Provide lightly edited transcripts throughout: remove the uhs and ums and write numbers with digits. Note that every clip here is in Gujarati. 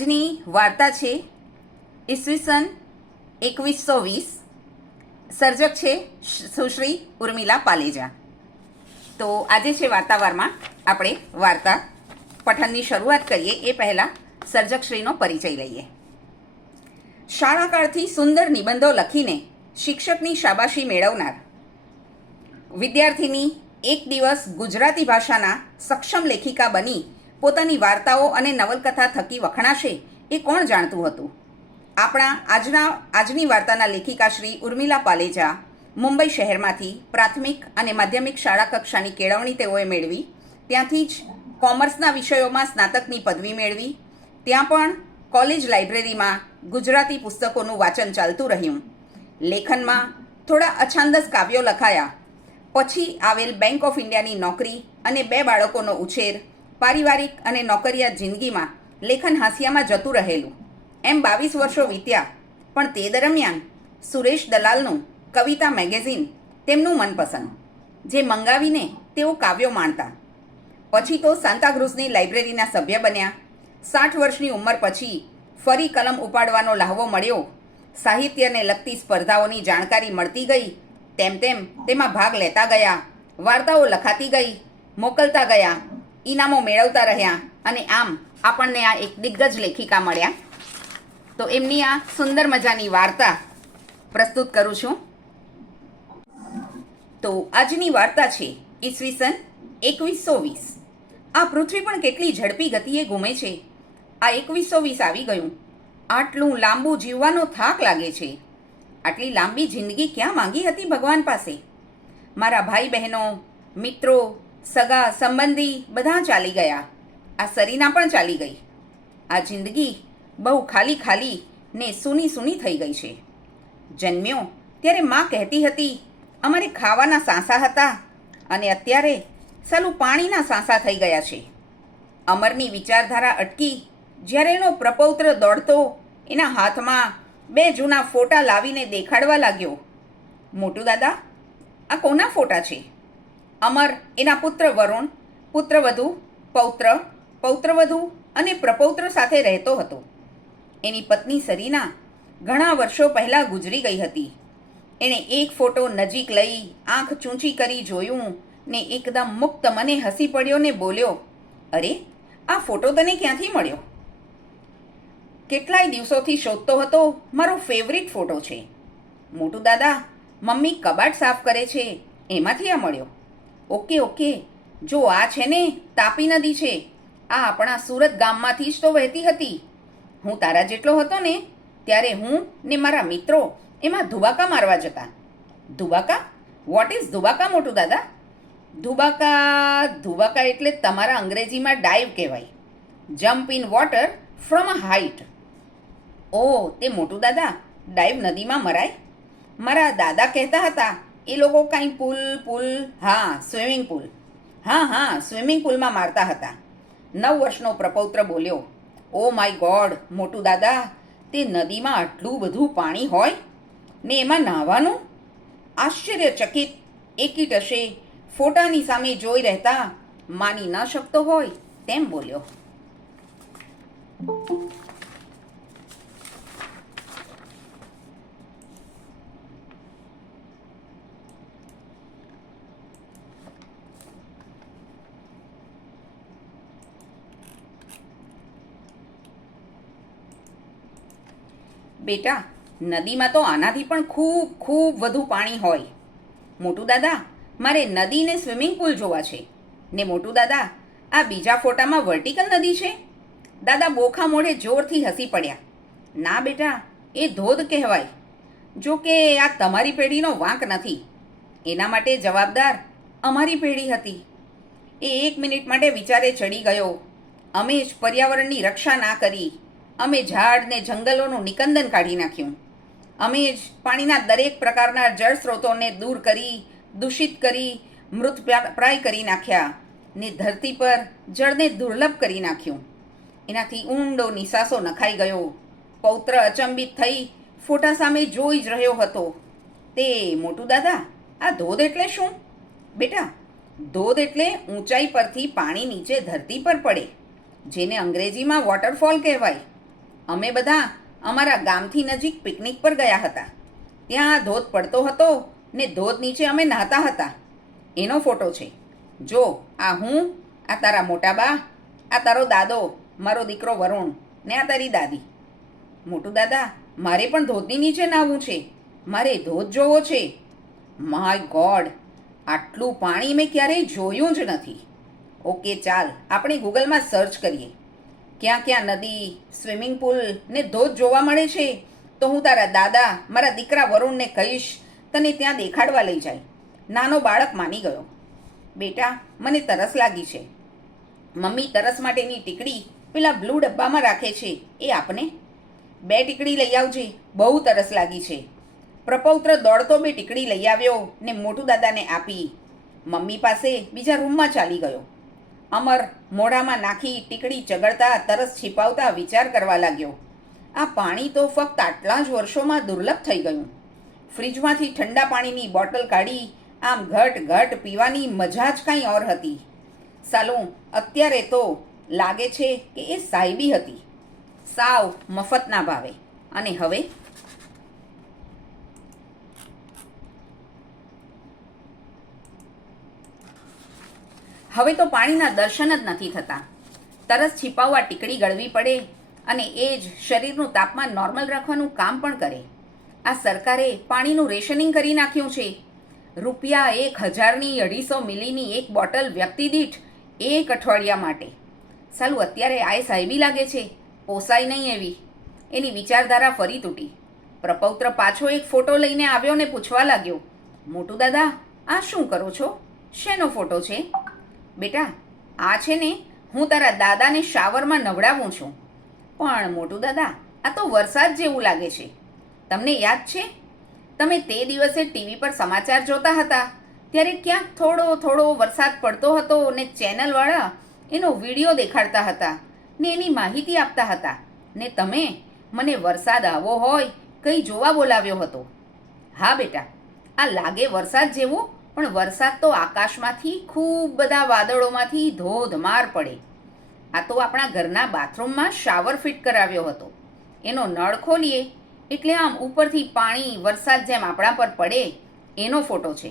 આજની વાર્તા છે ઈસવીસન 2120. સર્જક છે સુશ્રી ઉર્મિલા પાલેજા. તો આજે છે વાર્તાવારમાં આપણે વાર્તા પઠનની શરૂઆત કરીએ એ પહેલાં સર્જકશ્રીનો પરિચય લઈએ. શાળાકાળથી સુંદર નિબંધો લખીને શિક્ષકની શાબાશી મેળવનાર વિદ્યાર્થીની એક દિવસ ગુજરાતી ભાષાના સક્ષમ લેખિકા બની પોતાની વાર્તાઓ અને નવલકથા થકી વખણાશે એ કોણ જાણતું હતું. આપણા આજની વાર્તાના લેખિકા શ્રી ઉર્મિલા પાલેજા મુંબઈ શહેરમાંથી પ્રાથમિક અને માધ્યમિક શાળા કક્ષાની કેળવણી તેઓએ મેળવી. ત્યાંથી જ કોમર્સના વિષયોમાં સ્નાતકની પદવી મેળવી. ત્યાં પણ કોલેજ લાઇબ્રેરીમાં ગુજરાતી પુસ્તકોનું વાંચન ચાલતું રહ્યું. લેખનમાં થોડા અછાંદસ કાવ્યો લખાયા. પછી આવેલ બેંક ઓફ ઇન્ડિયાની નોકરી અને 2 બાળકોનો ઉછેર, પારિવારિક અને નોકરિયાત જિંદગીમાં લેખન હાંસિયામાં જતું રહેલું. એમ 22 વર્ષો વીત્યા. પણ તે દરમિયાન સુરેશ દલાલનું કવિતા મેગેઝિન તેમનું મનપસંદ, જે મંગાવીને તેઓ કાવ્યો માણતા. પછી તો સાંતાક્રુઝની લાઇબ્રેરીના સભ્ય બન્યા. 60 વર્ષની ઉંમર પછી ફરી કલમ ઉપાડવાનો લહાવો મળ્યો. સાહિત્યને લગતી સ્પર્ધાઓની જાણકારી મળતી ગઈ. તેમ તેમ તેમાં ભાગ લેતા ગયા. વાર્તાઓ લખાતી ગઈ, મોકલતા ગયા, ઇનામો મેળવતા રહ્યા અને આમ આપણને આ એક દિગ્ગજ લેખિકા મળ્યા. તો એમની આ સુંદર મજાની વાર્તા પ્રસ્તુત કરું છું. તો આજની વાર્તા છે ઈસવીસન 2120. આ પૃથ્વી પણ કેટલી ઝડપી ગતિએ ઘૂમે છે. આ 2120 આવી ગયું. આટલું લાંબુ જીવવાનો થાક લાગે છે. આટલી લાંબી જિંદગી ક્યાં માંગી હતી ભગવાન પાસે? મારા ભાઈ બહેનો, મિત્રો, સગા સંબંધી બધા ચાલી ગયા. આ સરીના પણ ચાલી ગઈ. આ જિંદગી બહુ ખાલી ખાલી ને સૂની સૂની થઈ ગઈ છે. જન્મ્યો ત્યારે માં કહેતી હતી અમારે ખાવાના સાંસા હતા અને અત્યારે સાલું પાણીના સાંસા થઈ ગયા છે. અમરની વિચારધારા અટકી જ્યારે એનો પ્રપૌત્ર દોડતો એના હાથમાં 2 જૂના ફોટા લાવીને દેખાડવા લાગ્યો. મોટું દાદા, આ કોના ફોટા છે? અમર એના પુત્ર વરુણ, પુત્રવધુ, પૌત્ર, પૌત્રવધુ અને પ્રપૌત્ર સાથે રહેતો હતો. એની પત્ની સરીના ઘણા વર્ષો પહેલાં ગુજરી ગઈ હતી. એણે એક ફોટો નજીક લઈ આંખ ચૂંચી કરી જોયું ને એકદમ મુક્ત મને હસી પડ્યો ને બોલ્યો, અરે, આ ફોટો તને ક્યાંથી મળ્યો? કેટલાય દિવસોથી શોધતો હતો. મારો ફેવરિટ ફોટો છે. મોટું દાદા, મમ્મી કબાટ સાફ કરે છે એમાંથી આ મળ્યો. ઓકે, જો આ છે ને તાપી નદી છે. આ આપણા સુરત ગામમાંથી જ તો વહેતી હતી. હું તારા જેટલો હતો ને ત્યારે હું ને મારા મિત્રો એમાં ધુબાકા મારવા જતા. ધુબાકા? વોટ ઇઝ ધુબાકા મોટું દાદા? ધુબાકા એટલે તમારા અંગ્રેજીમાં ડાઈવ કહેવાય. Jump in water from a height. Oh, તે મોટું દાદા, ડાઈવ નદીમાં મરાય? મારા દાદા કહેતા હતા એ લોકો કાંઈ સ્વિમિંગ પુલ. હા, સ્વિમિંગ પુલમાં મારતા હતા. 9 વર્ષનો પ્રપૌત્ર બોલ્યો, ઓ માય ગોડ, મોટું દાદા, તે નદીમાં આટલું બધું પાણી હોય ને એમાં નાહવાનું? આશ્ચર્યચકિત એકીટ હશે ફોટાની સામે જોઈ રહેતા માની ન શકતો હોય તેમ બોલ્યો. બેટા, નદીમાં તો આનાથી પણ ખૂબ વધુ પાણી હોય. મોટું દાદા, મારે નદી ને સ્વિમિંગ પુલ જોવા છે. ને મોટું દાદા, આ બીજા ફોટામાં વર્ટિકલ નદી છે? દાદા બોખા મોઢે જોરથી હસી પડ્યા. ના બેટા, એ ધોધ કહેવાય. જો કે આ તમારી પેઢીનો વાંક નથી. એના માટે જવાબદાર અમારી પેઢી હતી. એ 1 મિનિટ માટે વિચારે ચડી ગયો. અમે જ પર્યાવરણની રક્ષા ના કરી. અમે ઝાડ ને જંગલોનું નિકંદન કાઢી નાખ્યું. અમે જ પાણીના દરેક પ્રકારના જળ સ્ત્રોતોને દૂર કરી, દૂષિત કરી, મૃતપ્રાય કરી નાખ્યા ને ધરતી પર જળને દુર્લભ કરી નાખ્યું. એનાથી ઊંડો નિસાસો નખાઈ ગયો. પૌત્ર અચંબિત થઈ ફોટા સામે જોઈ જ રહ્યો હતો. તે મોટું દાદા, આ ધોધ એટલે શું? બેટા, ધોધ એટલે ઊંચાઈ પરથી પાણી નીચે ધરતી પર પડે, જેને અંગ્રેજીમાં વોટરફોલ કહેવાય. અમે બધા અમારા ગામથી નજીક પિકનિક પર ગયા હતા. ત્યાં ધોધ પડતો હતો ને ધોધ નીચે અમે નહાતા હતા. એનો ફોટો છે. જો આ હું, આ તારા મોટા બા, આ તારો દાદો, મારો દીકરો વરુણ ને આ તારી દાદી. મોટું દાદા, મારે પણ ધોધની નીચે નાહવું છે. મારે ધોધ જોવો છે. માય ગોડ, આટલું પાણી મેં ક્યારેય જોયું જ નથી. ઓકે, ચાલ આપણે ગૂગલમાં સર્ચ કરીએ. ક્યાં ક્યાં નદી, સ્વિમિંગ પુલ ને ધોધ જોવા મળે છે તો હું તારા દાદા, મારા દીકરા વરુણને કહીશ તને ત્યાં દેખાડવા લઈ જાય. નાનો બાળક માની ગયો. બેટા, મને તરસ લાગી છે. મમ્મી તરસ માટેની ટીકડી પેલા બ્લુ ડબ્બામાં રાખે છે, એ આપને. 2 ટીકડી લઈ આવજે, બહુ તરસ લાગી છે. પ્રપૌત્ર દોડતો 2 ટીકડી લઈ આવ્યો ને મોટું દાદાને આપી. મમ્મી પાસે બીજા રૂમમાં ચાલી ગયો. અમર મોઢામાં નાખી ટીકડી ચગડતા તરસ छिपाવતા વિચાર કરવા લાગ્યો. આ પાણી તો ફક્ત આટલા જ વર્ષોમાં દુર્લભ થઈ ગયું. ફ્રીજમાંથી ઠંડા પાણીની બોટલ કાઢી આમ ઘટ ઘટ પીવાની મજા જ કાંઈ ઓર હતી. સાલું, અત્યારે તો લાગે છે કે એ સાહેબી હતી, સાવ મફતના ભાવે. અને હવે તો પાણીના દર્શન જ નથી થતા. તરસ छिपाવવા ટીકડી ગળવી પડે અને એ જ શરીરનું તાપમાન નોર્મલ રાખવાનું કામ પણ કરે. આ સરકારે પાણીનું રેશનિંગ કરી નાખ્યું છે. રૂપિયા 1000ની 250 મિલીની એક બોટલ વ્યક્તિ દીઠ 1 અઠવાડિયા માટે. સાલું, અત્યારે આ સાહેબી લાગે છે, પોસાય નહીં એવી. એની વિચારધારા ફરી તૂટી. પ્રપૌત્ર પાછો એક ફોટો લઈને આવ્યો ને પૂછવા લાગ્યો, મોટું દાદા, આ શું કરો છો? શેનો ફોટો છે? બેટા, આ છે ને હું તારા દાદાને શાવરમાં નવડાવું છું. પણ મોટું દાદા, આ તો વરસાદ જેવું લાગે છે. તમને યાદ છે તમે તે દિવસે ટીવી પર સમાચાર જોતા હતા ત્યારે ક્યાંક થોડો થોડો વરસાદ પડતો હતો ને ચેનલવાળા એનો વિડીયો દેખાડતા હતા ને એની માહિતી આપતા હતા ને તમે મને વરસાદ આવો હોય કંઈ જોવા બોલાવ્યો હતો. હા બેટા, આ લાગે વરસાદ જેવું, પણ વરસાદ તો આકાશમાંથી ખૂબ બધા વાદળોમાંથી ધોધમાર પડે. આ તો આપણા ઘરના બાથરૂમમાં શાવર ફિટ કરાવ્યો હતો. એનો નળ ખોલીએ એટલે આમ ઉપરથી પાણી વરસાદ જેમ આપણા પર પડે એનો ફોટો છે.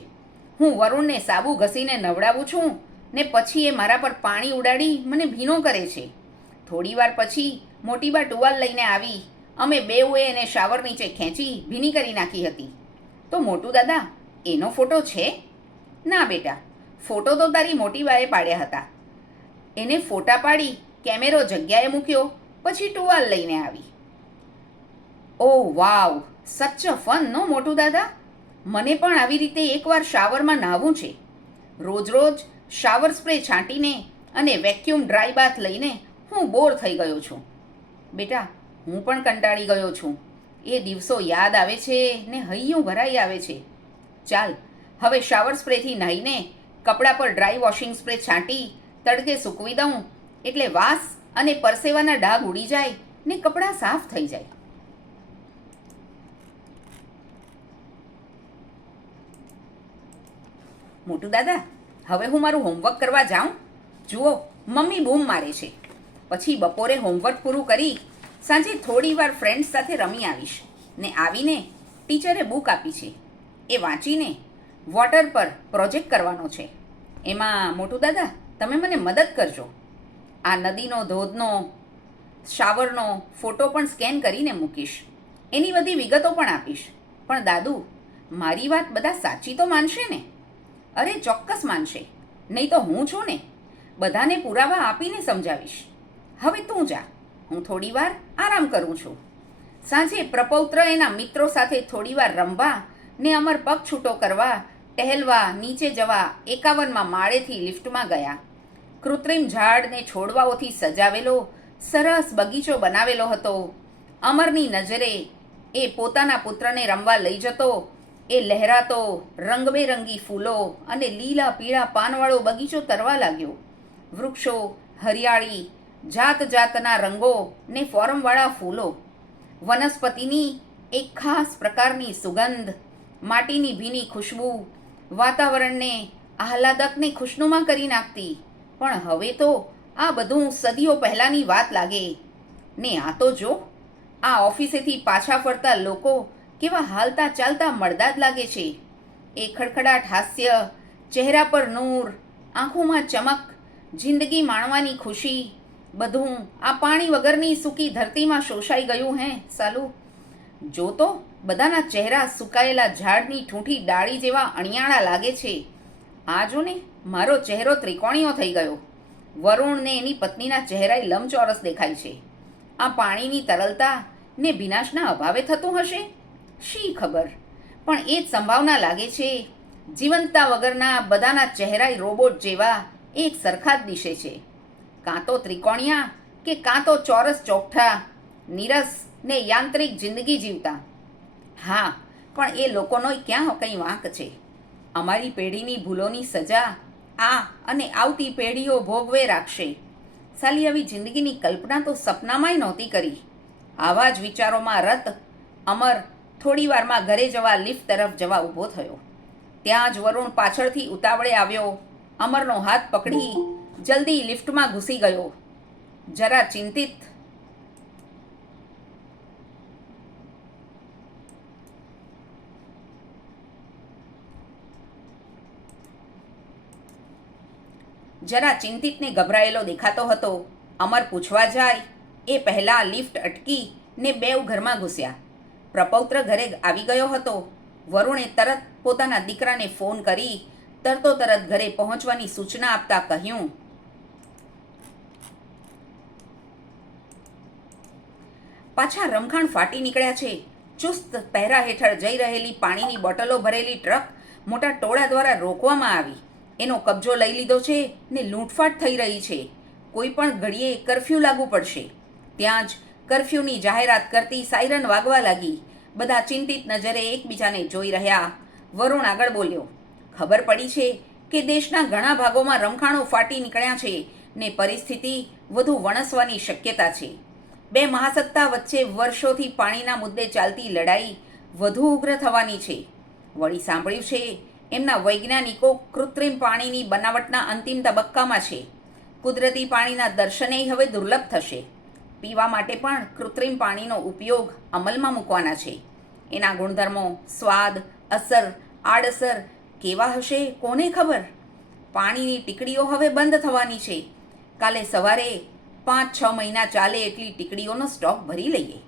હું વરુણને સાબુ ઘસીને નવડાવું છું ને પછી એ મારા પર પાણી ઉડાડી મને ભીનો કરે છે. થોડી વાર પછી મોટી બા ટુવાલ લઈને આવી. અમે બેઉએ એને શાવર નીચે ખેંચી ભીની કરી નાખી હતી. તો મોટું દાદા, એનો ફોટો છે? ના બેટા, ફોટો તો તારી મોટી બાએ પાડ્યા હતા. એને ફોટા પાડી કેમેરો જગ્યાએ મૂક્યો, પછી ટુવાલ લઈને આવી. ઓહ વાવ, સચ અ ફન નો મોટું દાદા. મને પણ આવી રીતે એકવાર શાવરમાં નાહવું છે. રોજ રોજ શાવર સ્પ્રે છાંટીને અને વેક્યુમ ડ્રાય બાથ લઈને હું બોર થઈ ગયો છું. બેટા, હું પણ કંટાળી ગયો છું. એ દિવસો યાદ આવે છે ને હૈયું ભરાઈ આવે છે. ચાલ, હવે શાવર સ્પ્રેથી નાહીને કપડા પર ડ્રાય વોશિંગ સ્પ્રે છાંટી તડકે સૂકવી દઉં એટલે વાસ અને પરસેવાના ડાઘ ઉડી જાય ને કપડાં સાફ થઈ જાય. મોટું દાદા, હવે હું મારું હોમવર્ક કરવા જાઉં? જુઓ, મમ્મી બૂમ મારે છે. પછી બપોરે હોમવર્ક પૂરું કરી સાંજે થોડી વાર ફ્રેન્ડ્સ સાથે રમી આવીશ ને આવીને ટીચરે બુક આપી છે એ વાંચીને વોટર પર પ્રોજેક્ટ કરવાનો છે. એમાં મોટું દાદા તમે મને મદદ કરજો. આ નદીનો, ધોધનો, શાવરનો ફોટો પણ સ્કેન કરીને મૂકીશ. એની બધી વિગતો પણ આપીશ. પણ દાદુ, મારી વાત બધા સાચી તો માનશે ને? અરે ચોક્કસ માનશે, નહીં તો હું છું ને, બધાને પુરાવા આપીને સમજાવીશ. હવે તું જા, હું થોડી વાર આરામ કરું છું. સાંજે પ્રપૌત્ર એના મિત્રો સાથે થોડી વાર રમવા ને અમર પગ છૂટો કરવા, ટહેલવા, નીચે જવા 51માં માળેથી લિફ્ટમાં ગયા. કૃત્રિમ ઝાડ ને છોડવાઓથી સજાવેલો સરસ બગીચો બનાવેલો હતો. અમરની નજરે એ પોતાના પુત્રને રમવા લઈ જતો એ લહેરાતો રંગબેરંગી ફૂલો અને લીલા પીળા પાનવાળો બગીચો તરવા લાગ્યો. વૃક્ષો, હરિયાળી, જાત જાતના રંગો ને ફોરમવાળા ફૂલો, વનસ્પતિની એક ખાસ પ્રકારની સુગંધ, માટીની ભીની ખુશ્બુ વાતાવરણને આહલાદકને ખુશનુમા કરી નાખતી. પણ હવે તો આ બધું સદીઓ પહેલાંની વાત લાગે. ને આ તો જો, આ ઓફિસેથી પાછા ફરતા લોકો કેવા હાલતા ચાલતા મળદા જ લાગે છે. એ ખડખડાટ હાસ્ય, ચહેરા પર નૂર, આંખોમાં ચમક, જિંદગી માણવાની ખુશી, બધું આ પાણી વગરની સૂકી ધરતીમાં શોષાઈ ગયું હે સાલું. જો તો બધાના ચહેરા સુકાયેલા ઝાડની ઠૂંઠી ડાળી જેવા અણિયાળા લાગે છે. આ જો ને, મારો ચહેરો ત્રિકોણીયો થઈ ગયો. વરુણને એની પત્નીના ચહેરાએ લંબચોરસ દેખાય છે. આ પાણીની તરલતા ને વિનાશના અભાવે થતું હશે? શી ખબર, પણ એ જ સંભાવના લાગે છે. જીવંતતા વગરના બધાના ચહેરાએ રોબોટ જેવા એક સરખા જ દિશે છે. કાં તો ત્રિકોણિયા કે કાં તો ચોરસ ચોકઠા, નીરસ ને યાંત્રિક જિંદગી જીવતા. હા, પણ એ લોકોનો ક્યાં કંઈ વાંક છે? અમારી પેઢીની ભૂલોની સજા આ અને આવતી પેઢીઓ ભોગવે રાખશે. સાલી આવી જિંદગીની કલ્પના તો સપનામાંય નહોતી કરી. આવા જ વિચારોમાં રત અમર થોડી વારમાં ઘરે જવા લિફ્ટ તરફ જવા ઊભો થયો. ત્યાં જ વરુણ પાછળથી ઉતાવળે આવ્યો. અમરનો હાથ પકડી જલ્દી લિફ્ટમાં ઘૂસી ગયો. જરા ચિંતિત ને ગભરાયેલો દેખાતો હતો. અમર પૂછવા જાય એ પહેલાં લિફ્ટ અટકી ને બેવ ઘરમાં ઘૂસ્યા. પ્રપૌત્ર ઘરે આવી ગયો હતો. વરુણે તરત પોતાના દીકરાને ફોન કરી તરતો તરત ઘરે પહોંચવાની સૂચના આપતા કહ્યું, પાછા રમખાણ ફાટી નીકળ્યા છે. ચુસ્ત પહેરા હેઠળ જઈ રહેલી પાણીની બોટલો ભરેલી ટ્રક મોટા ટોળા દ્વારા રોકવામાં આવી. એનો કબજો લઈ લીધો છે ને લૂંટફાટ થઈ રહી છે. કોઈ પણ ઘડીએ કરફ્યુ લાગુ પડશે. ત્યાં જ કરફ્યુની જાહેરાત કરતી સાયરન વાગવા લાગી. બધા ચિંતિત નજરે એકબીજાને જોઈ રહ્યા. વરુણ આગળ બોલ્યો, ખબર પડી છે કે દેશના ઘણા ભાગોમાં રમખાણો ફાટી નીકળ્યા છે ને પરિસ્થિતિ વધુ વણસવાની શક્યતા છે. બે મહાસત્તા વચ્ચે વર્ષોથી પાણીના મુદ્દે ચાલતી લડાઈ વધુ ઉગ્ર થવાની છે. વળી સાંભળ્યું છે એમના વૈજ્ઞાનિકો કૃત્રિમ પાણીની બનાવટના અંતિમ તબક્કામાં છે. કુદરતી પાણીના દર્શને હવે દુર્લભ થશે. પીવા માટે પણ કૃત્રિમ પાણીનો ઉપયોગ અમલમાં મૂકવાના છે. એના ગુણધર્મો, સ્વાદ, અસર, આડઅસર કેવા હશે કોને ખબર? પાણીની ટીકડીઓ હવે બંધ થવાની છે. કાલે સવારે 5-6 મહિના ચાલે એટલી ટીકડીઓનો સ્ટોક ભરી લઈએ.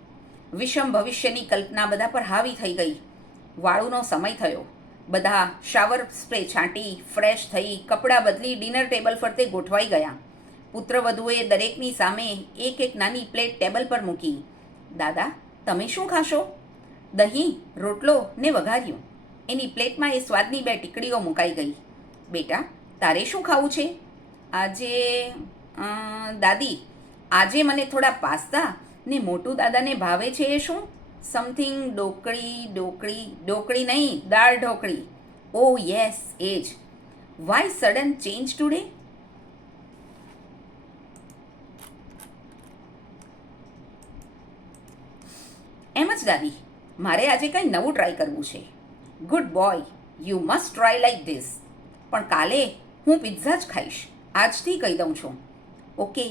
વિષમ ભવિષ્યની કલ્પના બધા પર હાવી થઈ ગઈ. વાળુનો સમય થયો. બધા શાવર સ્પ્રે છાંટી ફ્રેશ થઈ કપડાં બદલી ડિનર ટેબલ ફરતે ગોઠવાઈ ગયા. પુત્રવધુએ દરેકની સામે એક એક નાની પ્લેટ ટેબલ પર મૂકી. દાદા, તમે શું ખાશો? દહીં, રોટલો ને વઘાર્યું. એની પ્લેટમાં એ સ્વાદની 2 ટીકડીઓ મુકાઈ ગઈ. બેટા, તારે શું ખાવું છે? દાદી, આજે મને થોડા પાસ્તા ને મોટું દાદાને ભાવે છે એ શું? સમથિંગ ઢોકળી નહીં, દાળ ઢોકળી. ઓહ યસ, એ જ. Why sudden change today? એમ જ દાદી, મારે આજે કંઈ નવું ટ્રાય કરવું છે. Good boy, you must try like this. પણ કાલે હું પિઝા જ ખાઈશ, આજથી કહી દઉં છું. ઓકે,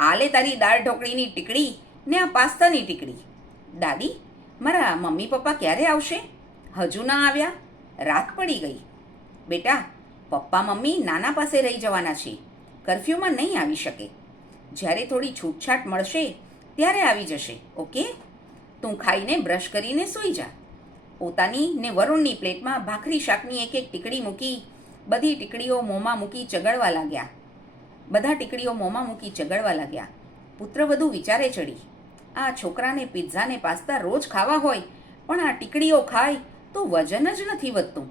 આલે તારી દાળ ઢોકળીની ટીકડી ને આ પાસ્તાની ટીકડી. દાદી, મારા મમ્મી પપ્પા ક્યારે આવશે? હજુ ના આવ્યા? રાત પડી ગઈ. બેટા, પપ્પા મમ્મી નાના પાસે રહી જવાના છે. કરફ્યુમાં નહીં આવી શકે. જ્યારે થોડી છૂટછાટ મળશે ત્યારે આવી જશે. ઓકે, તું ખાઈને બ્રશ કરીને સૂઈ જા. પોતાની ને વરુણની પ્લેટમાં ભાખરી શાકની એક એક ટીકડી મૂકી બધી ટીકડીઓ મોંમાં મૂકી ચગડવા લાગ્યા. પુત્રવધુ વિચારે ચડી, આ છોકરાને પિઝા ને પાસ્તા રોજ ખાવા હોય, પણ આ ટીકડીઓ ખાય તો વજન જ નથી વધતું.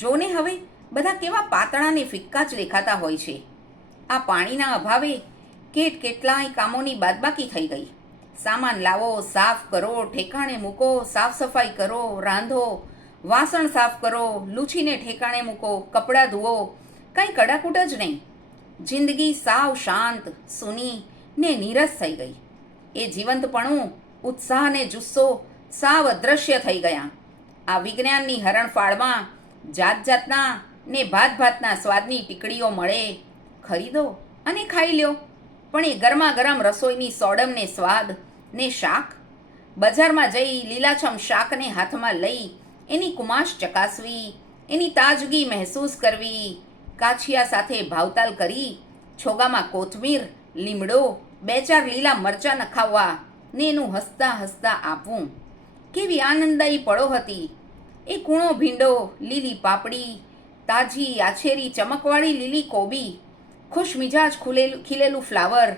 જોને હવે બધા કેવા પાતળા ને ફિક્કા જ દેખાતા હોય છે. આ પાણીના અભાવે કેટલાય કામોની બાદબાકી થઈ ગઈ. સામાન લાવો, સાફ કરો, ઠેકાણે મૂકો, સાફ સફાઈ કરો, રાંધો, વાસણ સાફ કરો, લૂછીને ઠેકાણે મૂકો, કપડાં ધુઓ, કંઈ કડાકૂટ જ નહીં. જિંદગી સાવ શાંત, સૂની ને નીરસ થઈ ગઈ. એ જીવંતપણું, ઉત્સાહ ને જુસ્સો સાવ અદૃશ્ય થઈ ગયા. આ વિજ્ઞાનની હરણફાળમાં જાતના ને ભાતના સ્વાદની ટીકડીઓ મળે, ખરીદો અને ખાઈ લ્યો. પણ એ ગરમા ગરમ રસોઈની સોડમ ને સ્વાદ ને શાક, બજારમાં જઈ લીલાછમ શાકને હાથમાં લઈ એની કુમાશ ચકાસવી, એની તાજગી મહેસૂસ કરવી, કાછિયા સાથે ભાવતાલ કરી છોગામાં કોથમીર, લીમડો, 2-4 લીલા મરચાં નખાવવા ને એનું હસતા હસતા આપવું. કેવી આનંદદાયી પળો હતી. એ કૂણો ભીંડો, લીલી પાપડી, તાજી આછેરી ચમકવાળી લીલી કોબી, ખુશ મિજાજ ખીલેલું ફ્લાવર,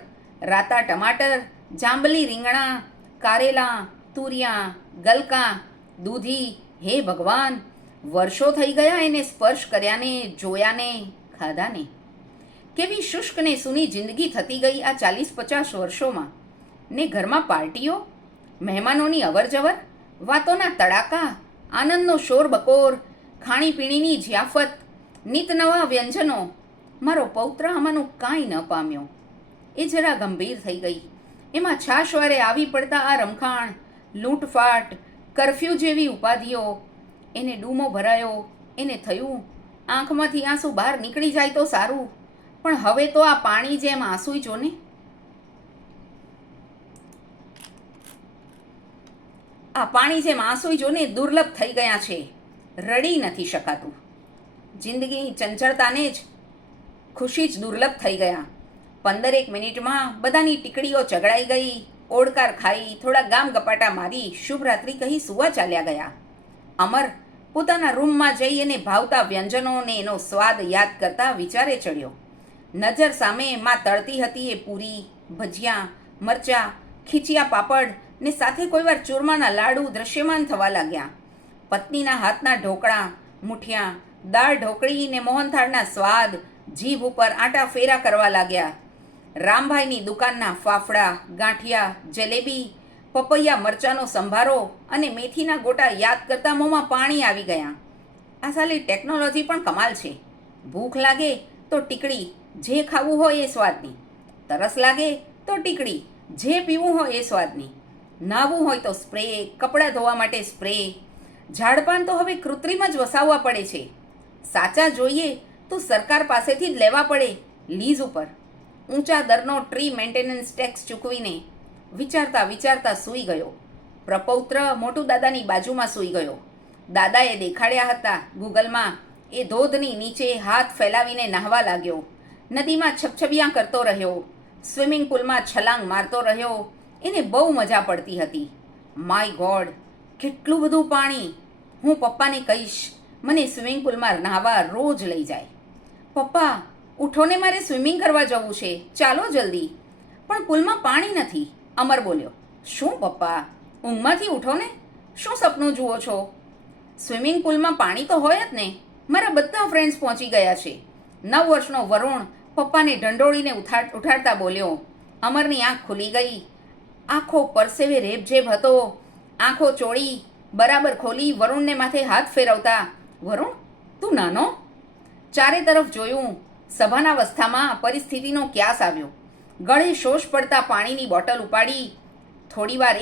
રાતા ટમાટર, જાંબલી રીંગણા, કારેલા, તુરિયા, ગલકા, દૂધી. હે ભગવાન, વર્ષો થઈ ગયા એને સ્પર્શ કર્યાને, જોયાને, ખાધાને. કેવી શુષ્ક ને સૂની જિંદગી થતી ગઈ આ 40-50 વર્ષોમાં. ને ઘરમાં પાર્ટીઓ, મહેમાનોની અવરજવર, વાતોના તડાકા, આનંદનો શોરબકોર, ખાણીપીણીની જિયાફત, નિત નવા વ્યંજનો. મારો પૌત્ર આમાંનું કાંઈ ન પામ્યો. એ જરા ગંભીર થઈ ગઈ. એમાં છાશવારે આવી પડતા આ રમખાણ, લૂંટફાટ, કરફ્યુ જેવી ઉપાધિઓ. એને ડૂમો ભરાયો. એને થયું આંખમાંથી આંસુ બહાર નીકળી જાય તો સારું, પણ હવે તો આ પાણી જેમ આંસુય જો ને. આ પાણી જેમ આંસુય જોને દુર્લભ થઈ ગયા છે. રડી નથી શકાતું. જિંદગીની ચંચળતાને જ ખુશી જ દુર્લભ થઈ ગયા. 15 મિનિટમાં બધાની ટીકડીઓ ચગડાઈ ગઈ. ઓડકાર ખાઈ થોડા ગામ ગપાટા મારી શુભરાત્રિ કહી સુવા ચાલ્યા ગયા. અમર પોતાના રૂમમાં જઈ એને ભાવતા વ્યંજનોને એનો સ્વાદ યાદ કરતા વિચારે ચડ્યો. નજર સામે માં તળતી હતી એ પૂરી, ભજીયા, મરચાં, ખીચિયા પાપડ ને સાથે કોઈવાર ચૂરમાના લાડુ દ્રશ્યમાન થવા લાગ્યા. પત્નીના હાથના ઢોકળા, મુઠિયા, દાળ ઢોકળી ને મોહનથાળના સ્વાદ જીભ ઉપર આંટા ફેરા કરવા લાગ્યા. રામભાઈની દુકાનના ફાફડા, ગાંઠિયા, જલેબી, પપૈયા મરચાંનો સંભારો અને મેથીના ગોટા યાદ કરતા મોંમાં પાણી આવી ગયા. આ સાલી ટેકનોલોજી પણ કમાલ છે. ભૂખ લાગે તો ટીકડી, જે ખાવું હોય એ સ્વાદની. તરસ લાગે તો ટીકડી, જે પીવું હોય એ સ્વાદની. નાહવું હોય તો સ્પ્રે, કપડાં ધોવા માટે સ્પ્રે. ઝાડપાન તો હવે કૃત્રિમ જ વસાવવા પડે છે. સાચા જોઈએ તો સરકાર પાસેથી જ લેવા પડે, લીઝ ઉપર. ઊંચા દરનો ટ્રી મેન્ટેનન્સ ટેક્સ ચૂકવીને. વિચારતા વિચારતા સૂઈ ગયો. પ્રપૌત્ર મોટું દાદાની બાજુમાં સૂઈ ગયો. દાદાએ દેખાડ્યા હતા ગૂગલમાં. એ ધોધની નીચે હાથ ફેલાવીને નાહવા લાગ્યો. નદીમાં છબછબિયા કરતો રહ્યો. સ્વિમિંગ પુલમાં છલાંગ મારતો રહ્યો. એને બહુ મજા પડતી હતી. માય ગોડ, કેટલું બધું પાણી! હું પપ્પાને કહીશ મને સ્વિમિંગ પુલમાં નાહવા રોજ લઈ જાય. પપ્પા, ઉઠો ને, મારે સ્વિમિંગ કરવા જવું છે, ચાલો જલ્દી. પણ પુલમાં પાણી નથી, અમર બોલ્યો. શું પપ્પા, ઊંઘમાંથી ઉઠો ને, શું સપનું જુઓ છો? સ્વિમિંગ પુલમાં પાણી તો હોય જ ને. મારા બધા ફ્રેન્ડ્સ પહોંચી ગયા છે. 9 વર્ષનો વરુણ પપ્પાને ઢંઢોળીને ઉઠાડતા બોલ્યો. અમરની આંખ ખુલી ગઈ. આંખો પરસેવે રેબઝેબ હતો. આંખો ચોળી બરાબર ખોલી વરુણને માથે હાથ ફેરવતા. વરુણ, તું નાનો? ચારે તરફ જોયું. સભાનાવસ્થામાં પરિસ્થિતિનો ક્યાસ આવ્યો. ગળે શોષ પડતા પાણીની બોટલ ઉપાડી. થોડીવાર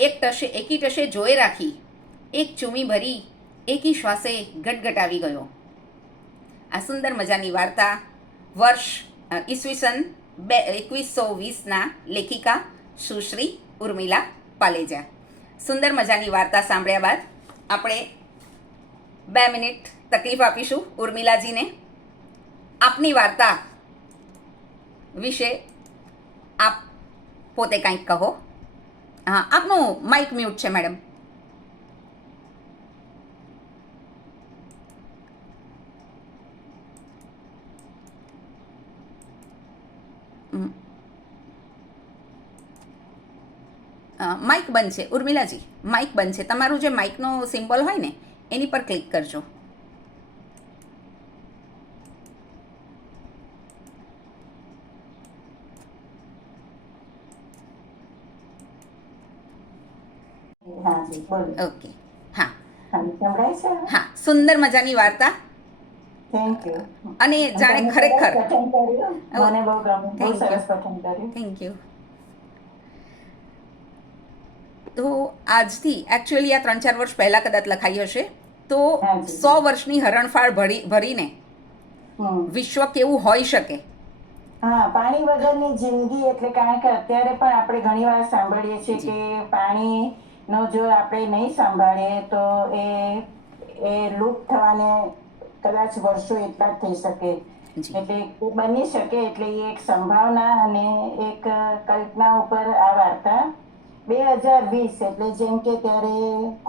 એકી ટશે જોઈ રાખી. એક ચૂમી ભરી એકી શ્વાસે ગટગટાવી ગયો. આ સુંદર મજાની વાર્તા વર્ષ ઈસવીસન 2120ના લેખિકા સુશ્રી ઉર્મિલા પાલેજા. સુંદર મજાની વાર્તા સાંભળ્યા બાદ આપણે 2 મિનિટ તકલીફ આપીશું ઉર્મિલાજીને. આપની વાર્તા વિશે આપ પોતે કંઈક કહો. હા, આપનું માઇક મ્યુટ છે મેડમ. માઇક બંધ છે ઉર્મિલાજી, માઇક બંધ છે. તમારું જે માઇકનો સિમ્બોલ હોય ને એની પર ક્લિક કરજો. ઓકે, હા હા, સુંદર મજાની વાર્તા. Thank you. અને જાણે ખરેખર મને બહુ ગમ્યું, બહુ સરસ પસંદ કર્યું. Thank you. તો આજથી એકચ્યુઅલી આ 3-4 વર્ષ પહેલાં કદાચ લખાઈ હશે. તો 100 વર્ષની હરણફાળ ભરીને વિશ્વ કેવું હોઈ શકે. હા, પાણી વગરની જિંદગી એટલે કારણ કે અત્યારે પણ આપણે ઘણી વાર સાંભળીએ છીએ કે પાણી નો જો આપણે નહીં સંભાળીએ તો એ લુપ્ત થવાને કદાચ વર્ષો એટલા જ થઈ શકે. જી એટલે એ બની શકે, એટલે એ એક સંભાવના અને એક કલ્પના ઉપર આ વાર્તા 2020 એટલે જેમ કે ત્યારે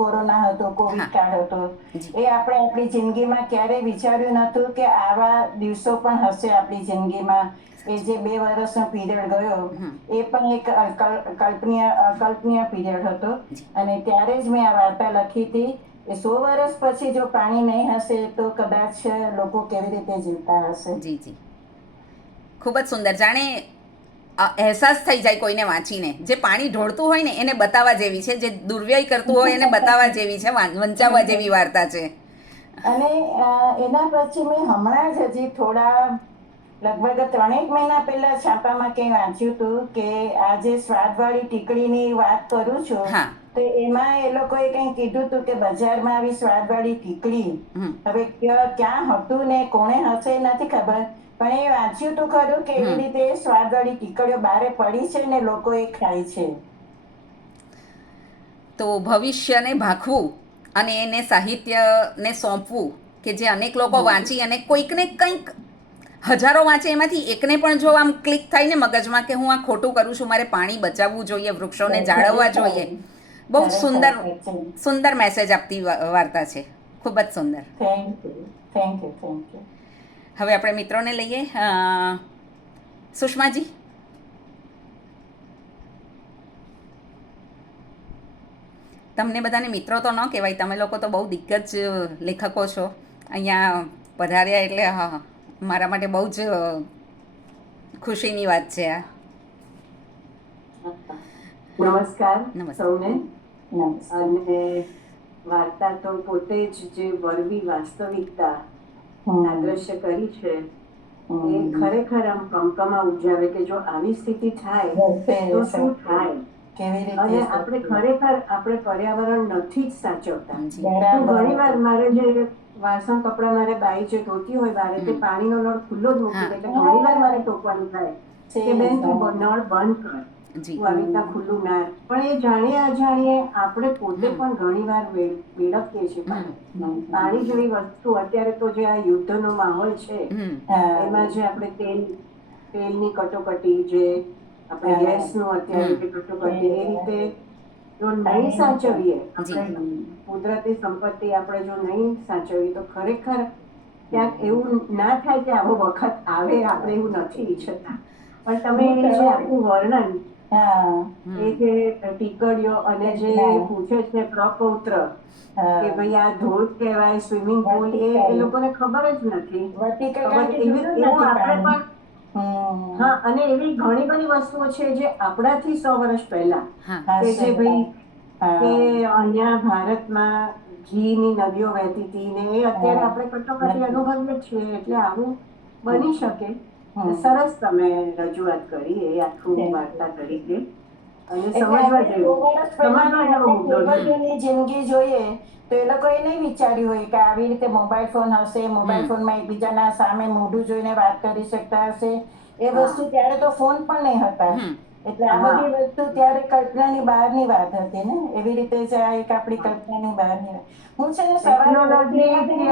કોરોના હતો, કોવિડ હા કાળ હતો, જી એ આપણે આપણી જિંદગીમાં ક્યારેય વિચાર્યું નહોતું કે આવા દિવસો પણ હશે આપણી જિંદગીમાં. એ જે 2 વર્ષનો પીરિયડ ગયો હમ એ પણ એક અકલ્પનીય પીરિયડ હતો. જી અને ત્યારે જ મેં આ વાર્તા લખી હતી કે 100 વર્ષ પછી જો પાણી નહીં હશે તો કદાચ લોકો કેવી રીતે જીવતા હશે. જી જી ખૂબ જ સુંદર. જાણે અહેસાસ થઈ જાય કોઈને વાંચીને. જે પાણી ઢોળતું હોય ને એને બતાવવા જેવી છે, જે દુર્વ્યય કરતું હોય એને બતાવવા જેવી છે, વંચાવવા જેવી વાર્તા છે. અને એના પછી મેં હમણાં જ હજી થોડા લગભગ 3 મહિના પહેલા છાપામાં કંઈ વાંચ્યું હતું કે આ જે સ્વાદવાળી ટીકડીની વાત કરું છું હા તો એમાં એ લોકોએ કંઈ કીધું હતું કે બજારમાં આવી સ્વાદવાળી ટીકડી હમ હવે ક્યાં હતું ને કોણે હશે એ નથી ખબર, પણ એ વાંચ્યું તું ખરું કે એવી રીતે સ્વાદવાળી ટીકડીઓ બારે પડી છે ને લોકો એ ખાય છે. તો ભવિષ્યને ભાખવું અને એને સાહિત્યને સોંપવું કે જે અનેક લોકો વાંચી અને કોઈકને કંઈક, હજારો વાંચે એમાંથી એકને પણ જો આમ ક્લિક થાય ને મગજમાં કે હું આ ખોટું કરું છું, મારે પાણી બચાવવું જોઈએ, વૃક્ષોને જાળવવા જોઈએ, બહુ જ સુંદર સુંદર મેસેજ આપતી વાર્તા છે. ખૂબ જ સુંદર. Thank you, thank you, thank you. હવે આપણે મિત્રોને લઈએ. સુષ્માજી, તમને બધાને મિત્રો તો ન કહેવાય, તમે લોકો તો બહુ દિગ્ગજ લેખકો છો. અહીંયા પધાર્યા એટલે હા મારા માટે બહુ જ ખુશીની વાત છે આ. નમસ્કાર નમસ્કાર. સૌને. નમસ્તે. અને વાર્તા તો પોતે જ જે વળવી વાસ્તવિકતા આદર્શ કરી છે એ ખરેખર આમ કમકમા ઉપજાવે કે જો આવી સ્થિતિ થાય તો શું થાય. કેવી અને રીતે આપણે ખરેખર આપણે પર્યાવરણ નથી જ સાચવતા. જી હું ઘણી વાર મારે જે વાસણ કપડા મારે બાઈ જે ધોતી હોય બારે તે પાણીનો નળ ખુલ્લો જ મૂકી દે એટલે ઘણી વાર મારે ટોકવાનું થાય કે બેન તું નળ બંધ કર, જી તું આવી રીતના ખુલ્લું ના. પણ એ જાણીએ અજાણીએ આપણે પોતે પણ ઘણી વાર વેડફીએ છીએ પાણી જેવી વસ્તુ. અત્યારે તો જે આ યુદ્ધનો માહોલ છે એમાં જે આપણે તેલની કટોકટી, જે આપણે ગેસનું અત્યારે જે કટોકટી, એ રીતે જો નહીં સાચવીએ આપણે કુદરતી સંપત્તિ, આપણે જો નહીં સાચવીએ તો ખરેખર ક્યાંક એવું ના થાય કે આવો વખત આવે. આપણે એવું નથી ઈચ્છતા, પણ તમે એ જે આખું વર્ણન એ જે ટીકડીઓ અને જે પૂછે છે પ્રપૌત્ર કે ભાઈ આ ધોધ કહેવાય, સ્વિમિંગ પુલ, એ લોકોને ખબર જ નથી. એવું આપણે પણ હા. અને એવી ઘણી બધી વસ્તુઓ છે જે આપણાથી 100 વર્ષ પહેલા કે જે ભાઈ કે અહીંયા ભારતમાં ઘીની નદીઓ વહેતી હતી ને એ અત્યારે આપણે કટોકટી અનુભવીએ છીએ. એટલે આવું બની શકે. સરસ તમે રજૂઆત કરી એ આખું વાર્તા તરીકે. અને સમજવા જેવો મુદ્દો છે. જિંદગી જોઈએ તો એ લોકોએ નહીં વિચાર્યું હોય કે આવી રીતે મોબાઈલ ફોન હશે, મોબાઈલ ફોનમાં એકબીજાના સામે મોઢું જોઈને વાત કરી શકતા હશે. એ વસ્તુ ત્યારે તો ફોન પણ નહીં હતા. એટલે આ બધી વસ્તુ ત્યારે કલ્પનાની બહારની વાત હતી ને. એવી રીતે જ આ એક આપણી કલ્પનાની બહારની વાત. હું છે ને ટેકનોલોજીથી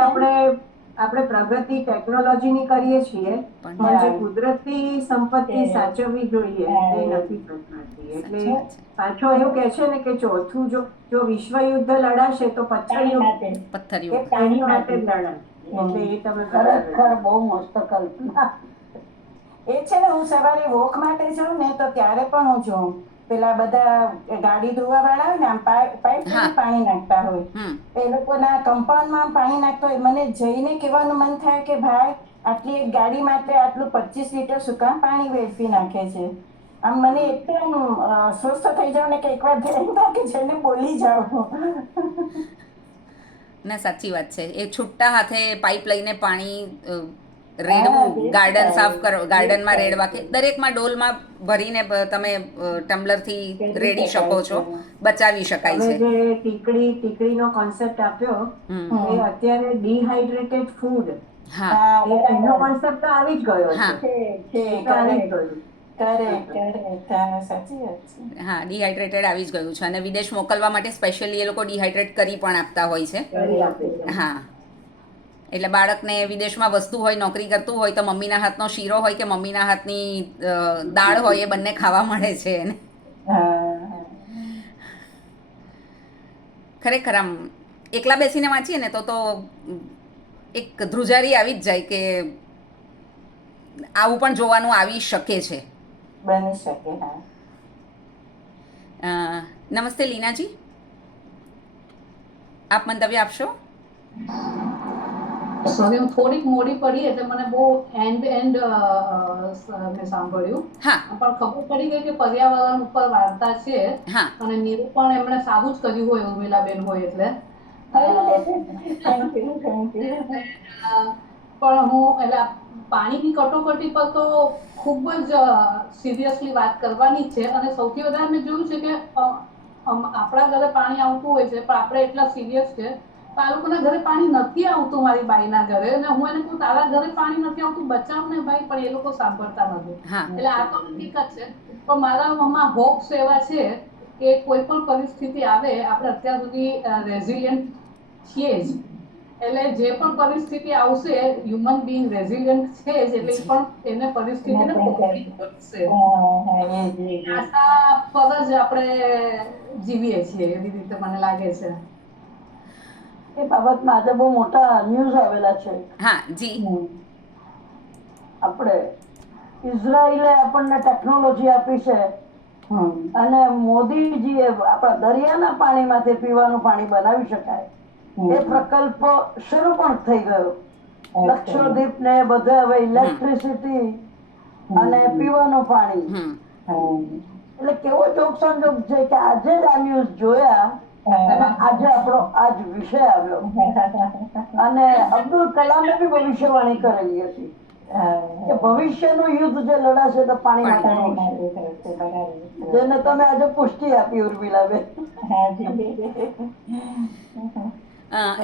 આપણે પ્રગતિ ટેકનોલોજીની કરીએ છીએ પણ જે કુદરતી સંપત્તિ સાચવવી જોઈએ એ નથી થતી. એટલે પાછો એવું કે છે ને કે ચોથું જો વિશ્વ યુદ્ધ લડાશે તો પથ્થર યુદ્ધ પાણી માટે જ લડાશે. એટલે એ તમે ખરેખર બહુ મસ્ત કલ્પના. એ છે ને હું સવારે વોક માટે જાઉં ને તો ત્યારે પણ હું જોઉં પેલા બધા ગાડી ધોવા વાળા હોય ને આમ પાઇપ પાણી નાખતા હોય, એ લોકોના કમ્પાઉન્ડમાં પાણી નાખતા હોય. મને જઈને કહેવાનું મન થાય કે ભાઈ આટલી એક ગાડી માટે આટલું 25 લીટર શું કામ પાણી વેડફી નાખે છે. આમ મને એકદમ સ્વસ્થ થઈ જાવ ને કે એકવાર ધ્યાન કે જેને બોલી જાવ. ના સાચી વાત છે. એ છૂટા હાથે પાઇપ લઈને પાણી રેડવું, ગાર્ડન સાફ કરો, ગાર્ડનમાં રેડવા કે દરેકમાં ડોલમાં ભરીને તમે ટમ્બલરથી રેડી શકો છો, બચાવી શકાય છે. જે ટીકડીનો કોન્સેપ્ટ આપ્યો એ અત્યારે ડિહાઇડ્રેટેડ ફૂડ, એનો કોન્સેપ્ટ તો આવી જ ગયો છે. સાચી વાત છે. હા, ડિહાઇડ્રેટેડ આવી જ ગયું છે અને વિદેશ મોકલવા માટે સ્પેશિયલી એ લોકો ડિહાઇડ્રેટ કરી પણ આપતા હોય છે. કરી આપે છે. હા, એટલે બાળકને વિદેશમાં વસ્તુ હોય, નોકરી કરતું હોય તો મમ્મીના હાથનો શીરો હોય કે મમ્મીના હાથની દાળ હોય એ બંને ખાવા મળે છે એને. હા. ખરેખર આમ એકલા બેસીને વાંચીએ ને તો એક ધ્રુજારી આવી જ જાય કે આવું પણ જોવાનું આવી શકે છે. બની શકે. હા. નમસ્તે લીનાજી, આપ મંતવ્ય આપશો? સોરી, હું થોડીક મોડી પડી એટલે મને બહુ એન્ડ મેં સાંભળ્યું. હા. પણ ખબર પડી ગઈ કે પર્યાવરણ ઉપર વાર્તા છે. હા. અને નિરૂપણ એમણે સારું જ કર્યું હોય ઉર્મિલાબેન હોય એટલે. Thank you. પણ હું એટલે પાણીની કટોકટી પર તો ખૂબ જ સિરિયસલી વાત કરવાની છે અને સૌથી વધારે મેં જોયું છે કે આપણા ઘરે પાણી આવતું હોય છે પણ આપણે એટલા સિરિયસ છે. આ લોકોના ઘરે પાણી નથી આવતું, મારી બાઈના ઘરે, અને હું એને કહું તારા ઘરે પાણી નથી આવતું, બચાવ ને ભાઈ, પણ એ લોકો સાંભળતા નથી. એટલે આ તો હકીકત છે. પણ મારા મનમાં હોપ્સ એવા છે કે કોઈ પણ પરિસ્થિતિ આવે, આપણે અત્યાર સુધી રેઝિલિયન્ટ છીએ જ. એટલે જે પણ પરિસ્થિતિ આવશે, હ્યુમન બીંગ રેઝિલિયન્ટ છે જ, એટલે એ પણ એને પરિસ્થિતિને પહોંચી શકશે. આશા પર જ આપણે જીવીએ છીએ, એવી રીતે મને લાગે છે. એ બાબતમાં આજે બહુ મોટા ન્યૂઝ આવેલા છે. હા જી. આપણે ઇઝરાયલે આપણને ટેકનોલોજી આપી છે અને મોદીજીએ આપણા દરિયાના પાણીમાંથી પીવાનું પાણી બનાવી શકાય એ પ્રકલ્પ શરૂ પણ થઈ ગયો. લક્ષદ્વીપ ને બધે હવે ઇલેક્ટ્રિસિટી અને પીવાનું પાણી. એટલે કેવો જોગ સંજોગ છે કે આજે જ આ ન્યૂઝ જોયા અને આજે આપણો આજ વિષય આવ્યો. અને અબ્દુલ કલામે બી ભવિષ્યવાણી કરેલી હતી કે ભવિષ્યનું યુદ્ધ જે લડાશે તો પાણી માટેનું છે. જેને તમે આજે પુષ્ટિ આપી ઉર્મિલાબેન.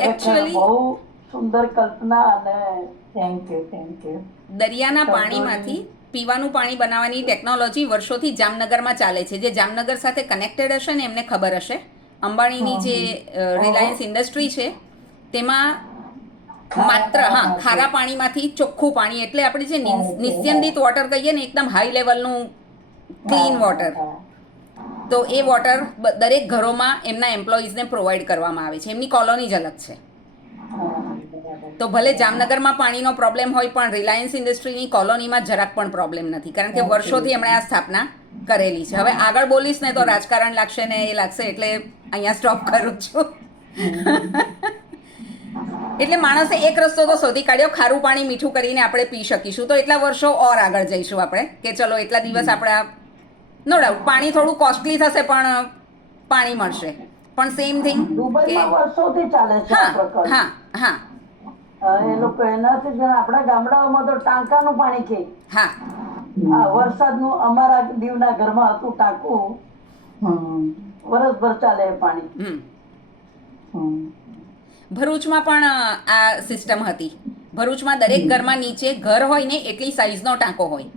એકચ્યુઅલી બહુ સુંદર કલ્પના અને થેન્ક યુ. દરિયાના પાણીમાંથી પીવાનું પાણી બનાવવાની ટેકનોલોજી વર્ષોથી જામનગરમાં ચાલે છે. જે જામનગર સાથે કનેક્ટેડ હશે ને એમને ખબર હશે. અંબાણીની જે રિલાયન્સ ઇન્ડસ્ટ્રી છે તેમાં માત્ર ખારા પાણીમાંથી ચોખ્ખું પાણી, એટલે આપણે જે નિસ્યંદિત વોટર કહીએ ને, એકદમ હાઈ લેવલનું ક્લીન વોટર, તો એ વોટર દરેક ઘરોમાં એમના એમ્પ્લોઈઝને પ્રોવાઈડ કરવામાં આવે છે. એમની કોલોની જ અલગ છે. તો ભલે જામનગરમાં પાણીનો પ્રોબ્લેમ હોય પણ રિલાયન્સ ઇન્ડસ્ટ્રીની કોલોનીમાં જરાક પણ પ્રોબ્લેમ નથી, કારણ કે વર્ષોથી એમણે આ સ્થાપના કરેલી છે. હવે આગળ બોલીશ ને તો રાજકારણ લાગશે ને એ લાગશે, એટલે અહીંયા સ્ટોપ કરું છું. એટલે માણસે એક રસ્તો તો શોધી કાઢ્યો, ખારું પાણી મીઠું કરીને આપણે પી શકીશું, તો એટલા વર્ષો ઓર આગળ જઈશું આપણે કે ચલો એટલા દિવસ આપણા નો ડાઉટ પાણી થોડું કોસ્ટલી થશે પણ પાણી મળશે. પણ સેમ થિંગ કે દુબઈમાં વર્ષોથી ચાલે છે આ પ્રકલ્પ. એ લોકો એનાથી જ આપણા ગામડાઓમાં તો ટાંકાનું પાણી કે વરસાદનું અમારા દીવના ઘરમાં હતું ટાંકું, વરસભર ચાલે એ પાણી. ભરૂચમાં પણ આ સિસ્ટમ હતી. ભરૂચમાં દરેક ઘરમાં નીચે ઘર હોય ને એટલી સાઈઝનો ટાંકો હોય,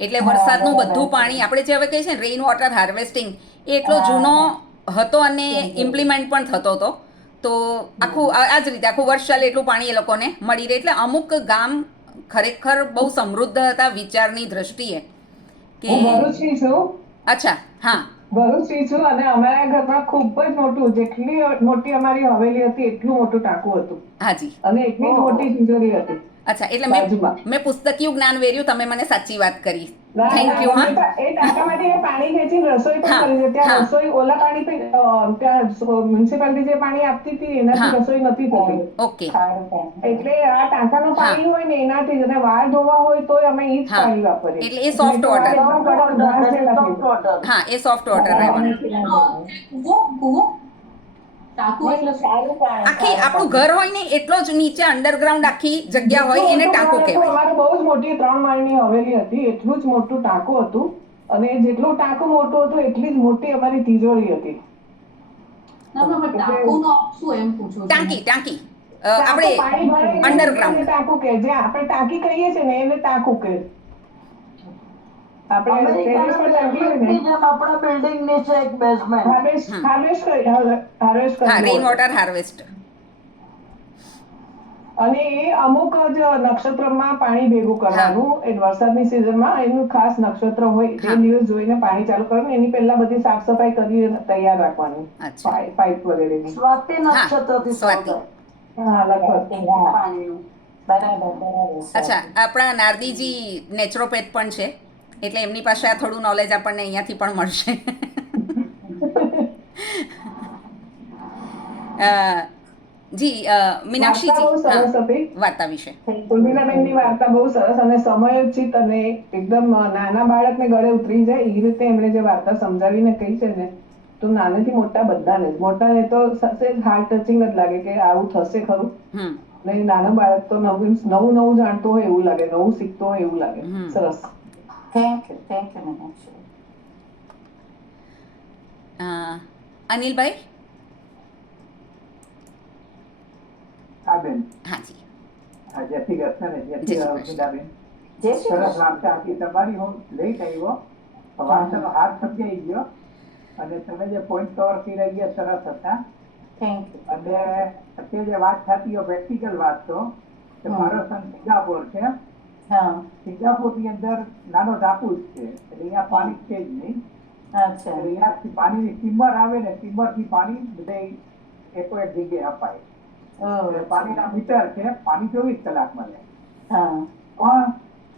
એટલે વરસાદનું બધું પાણી આપણે જે હવે કહીએ છીએ રેઇન વોટર હાર્વેસ્ટિંગ, એ એટલો જૂનો હતો અને ઇમ્પ્લિમેન્ટ પણ થતો હતો. તો આખું આ જ રીતે આખું વર્ષ ચાલે એટલું પાણી એ લોકોને મળી રહે. એટલે અમુક ગામ ખરેખર બહુ સમૃદ્ધ હતા વિચારની દ્રષ્ટિએ કે ભરૂચની છું. અચ્છા, હા, ભરૂચની છું અને અમારા ઘરમાં ખૂબ જ મોટું, જેટલી મોટી અમારી હવેલી હતી એટલું મોટું ટાંકું હતું. હાજી. અને એટલી જ મોટી તિજોરી હતી. અચ્છા, એટલે મેં પુસ્તકીયું જ્ઞાન વેર્યું, તમે મને સાચી વાત કરી. Thank you. એ ટાંકામાંથી પાણી ખેંચીને રસોઈ પણ કરી છે. ત્યાં રસોઈ ઓલા પાણી ત્યાં મ્યુનિસિપાલિટી જે પાણી આપતી હતી એનાથી રસોઈ નથી થતી. ઓકે. એટલે આ ટાંકાનું પાણી હોય ને એનાથી જ, અને વાળ ધોવા હોય તોય અમે ઈ જ પાણી વાપરીએ. એટલે એ સોફ્ટ વોટર. હા, એ સોફ્ટ વોટર રહેવાનું. આખી આપણું ઘર હોય ને એટલો જ નીચે અંડરગ્રાઉન્ડ આખી જગ્યા હોય એને ટાંકું કહેવાય. અમારે બહુ જ મોટી 3 માળની હવેલી હતી, એટલું જ મોટું ટાંકું હતું, અને જેટલું ટાંકું મોટું હતું એટલી જ મોટી અમારી તિજોરી હતી. ટાંકી આપણે અંડરગ્રાઉન્ડ ટાંકું કે જે આપણે ટાંકી કહીએ છીએ ને એને ટાંકું કે. આપણે ટેરેસ પર ટાંકી હોય ને, જેમ આપણા બિલ્ડિંગ નીચે એક બેઝમેન્ટ. હાર્વેસ્ટ હા, રેઇન વોટર હાર્વેસ્ટ. અને એ અમુક જ નક્ષત્રમાં પાણી ભેગું કરવાનું. એ વરસાદની સિઝનમાં એનું ખાસ નક્ષત્ર હોય તે દિવસ જોઈને પાણી ચાલુ કરવાનું. એની પહેલા બધી સાફ સફાઈ કરી તૈયાર રાખવાની, અચ્છા. પાઇપ વગેરેની. સ્વાતિ નક્ષત્રથી સ્વાતિ. હા, લગભગ. પાણીનું. બરાબર. અચ્છા, આપણા નારદીજી નેચરોપેથ પણ છે, એટલે એમની પાસે આ થોડું નોલેજ આપણને અહીંયાથી પણ મળશે. જી, મીનાક્ષીજી, વાર્તા બહુ સરસ હા, હતી. વાર્તા વિશે. ઉર્મિલાબેનની વાર્તા બહુ સરસ અને સમયોચિત અને એકદમ નાના બાળકને ગળે ઉતરી જાય એ રીતે એમણે જે વાર્તા સમજાવીને કહી છે ને, તો નાનેથી મોટા બધાને જ, મોટાને તો હાર્ટ ટચિંગ જ લાગે કે આવું થશે ખરું. હમ. ને નાનો બાળક તો નવું જાણતો હોય એવું લાગે, નવું શીખતો હોય એવું લાગે. સરસ. Thank you Meenakshi. અનિલભાઈ. હા બેન, હાજી. જય શ્રી કૃષ્ણ ને જય જય શ્રી શ્રી કૃષ્ણ. ઉર્મિલાબેન. જય શ્રી સરસ કૃષ્ણ. વાર્તા હતી તમારી, હું લઈ આવ્યો. વાર્તાનો હાથ સમજાઈ ગયો અને તમે જે પોઈન્ટ કવર કરી રહ્યા સરસ હતા. Thank you. અને અત્યારે જે વાત થતી હોય પ્રેક્ટિકલ વાત તો કે મારો સન સિંગાપોર છે. હા, સિંગાપોર ની અંદર નાનો ટાપુ જ છે, એટલે અહીંયા પાણી છે જ નહીં. અચ્છા. એટલે અહીંયાથી પાણીની સ્ટીમર આવે ને, સ્ટીમર થી પાણી બધે એકો એક જગ્યાએ અપાય. એટલે પાણીના મીટર છે, પાણી 24 કલાક મળે. હા,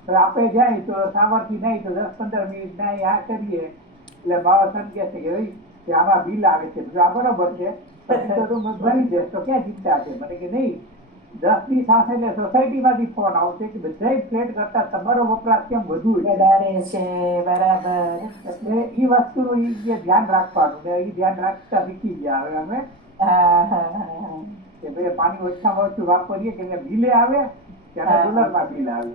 પણ આપણે જાય તો સાવરથી નહીં તો 10-15 મિનિટ નાઈ આ કરીએ એટલે મારા સન કહે છે કે ભાઈ કે આમાં બિલ આવે છે. આ બરોબર છે, પછી તો તું ભરી દેશ તો ક્યાં ચિંતા છે. મને કે નહીં, 10 દી થશે એટલે સોસાયટીમાંથી ફોન આવશે કે બધા ફ્લેટ કરતા તમારો વપરાશ કેમ વધુ છે. વધારે છે. બરાબર. એટલે એ વસ્તુ જે ધ્યાન રાખવાનું ને એ ધ્યાન રાખતા શીખી ગયા હવે અમે હા. કે ભાઈ પાણી ઓછામાં ઓછું વાપરીએ કે બિલે આવે ત્યારે ડોલરમાં બિલ આવે.